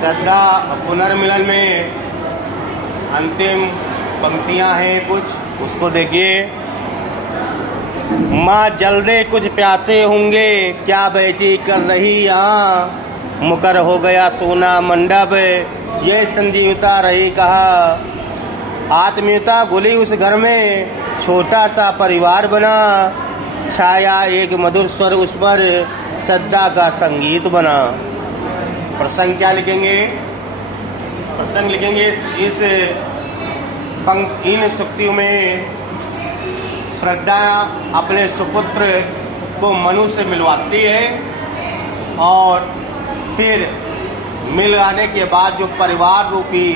श्रद्धा पुनर्मिलन में अंतिम पंक्तियां हैं कुछ, उसको देखिए। माँ जल्दे कुछ प्यासे होंगे, क्या बेटी कर रही यहाँ, मुकर हो गया सोना मंडप, ये संजीवता रही कहा। आत्मीयता घुली उस घर में, छोटा सा परिवार बना, छाया एक मधुर स्वर उस पर, श्रद्धा का संगीत बना। प्रसंग क्या लिखेंगे? प्रसंग लिखेंगे इस इन सूक्तियों में श्रद्धा अपने सुपुत्र को मनु से मिलवाती है और फिर मिल आने के बाद जो परिवार रूपी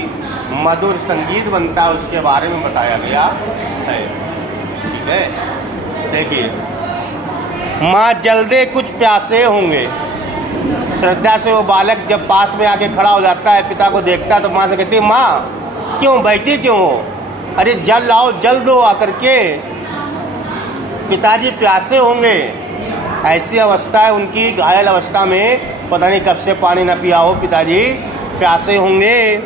मधुर संगीत बनता है उसके बारे में बताया गया है। ठीक है, देखिए। माँ जल्दे कुछ प्यासे होंगे। श्रद्धा से वो बालक जब पास में आके खड़ा हो जाता है, पिता को देखता है तो माँ से कहती है, माँ क्यों बैठी क्यों हो, अरे जल लाओ, जल दो आकर के, पिताजी प्यासे होंगे। ऐसी अवस्था है उनकी, घायल अवस्था में, पता नहीं कब से पानी न पिया हो, पिताजी प्यासे होंगे।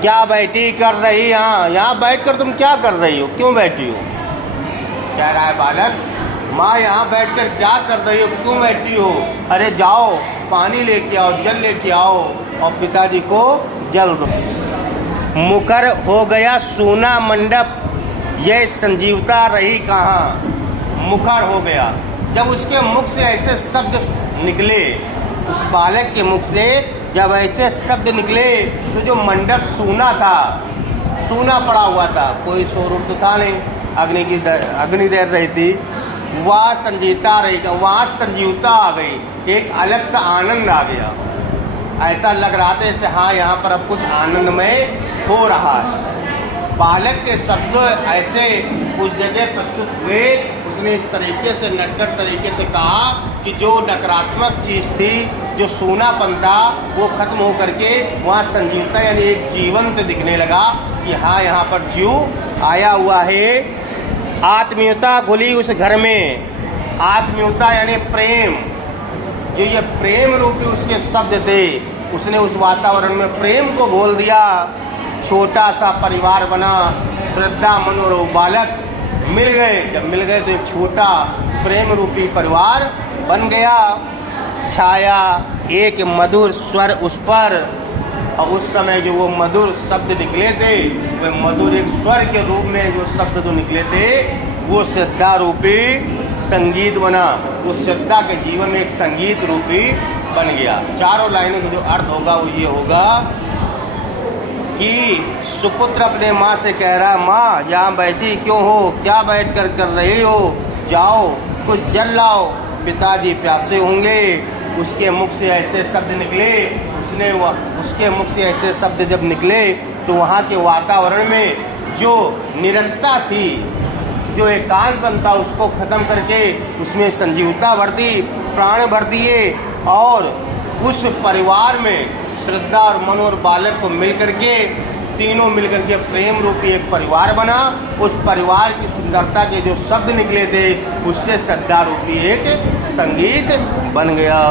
क्या बैठी कर रही, यहाँ बैठ कर तुम क्या कर रही हो, क्यों बैठी हो? कह रहा है बालक, माँ यहाँ बैठकर क्या कर रही हो, क्यों बैठी हो? अरे जाओ पानी लेके आओ, जल लेके आओ और पिताजी को जल दो। मुकर हो गया सोना मंडप, यह संजीवता रही कहाँ। मुखर हो गया, जब उसके मुख से ऐसे शब्द निकले, उस बालक के मुख से जब ऐसे शब्द निकले तो जो मंडप सूना था, सूना पड़ा हुआ था, कोई स्वरूप तो था नहीं, अग्नि देर रही थी, वह संजीवता रही, वहाँ संजीवता आ गई, एक अलग सा आनंद आ गया। ऐसा लग रहा था जैसे हाँ यहाँ पर अब कुछ आनंदमय हो रहा है। बालक के शब्द ऐसे उस जगह प्रस्तुत हुए, उसने इस तरीके से नटखट तरीके से कहा कि जो नकारात्मक चीज़ थी, जो सूनापन था, वो खत्म हो करके वहाँ संजीवता यानी एक जीवंत दिखने लगा कि हाँ यहाँ पर जीव आया हुआ है। आत्मीयता घुली उस घर में, आत्मीयता यानी प्रेम, जो ये प्रेम रूपी उसके शब्द थे, उसने उस वातावरण में प्रेम को घोल दिया। छोटा सा परिवार बना, श्रद्धा मनु और बालक मिल गए, जब मिल गए तो एक छोटा प्रेम रूपी परिवार बन गया। छाया एक मधुर स्वर उस पर, और उस समय जो वो मधुर शब्द निकले थे, वे मधुर एक स्वर के रूप में जो शब्द जो निकले थे, वो श्रद्धा रूपी संगीत बना। वो श्रद्धा के जीवन में एक संगीत रूपी बन गया। चारों लाइनों का जो अर्थ होगा वो ये होगा कि सुपुत्र अपने माँ से कह रहा, माँ यहाँ बैठी क्यों हो, क्या बैठ कर रही हो, जाओ कुछ जल लाओ, पिताजी प्यासे होंगे। उसके मुख से ऐसे शब्द निकले, उसके मुख से ऐसे शब्द जब निकले तो वहाँ के वातावरण में जो निरस्ता थी, जो एकांतपन था, उसको ख़त्म करके उसमें संजीवता भर दी, प्राण भर दिए। और उस परिवार में श्रद्धा और मनु और बालक को मिल करके, तीनों मिल करके प्रेम रूपी एक परिवार बना। उस परिवार की सुंदरता के जो शब्द निकले थे, उससे श्रद्धा रूपी एक संगीत बन गया।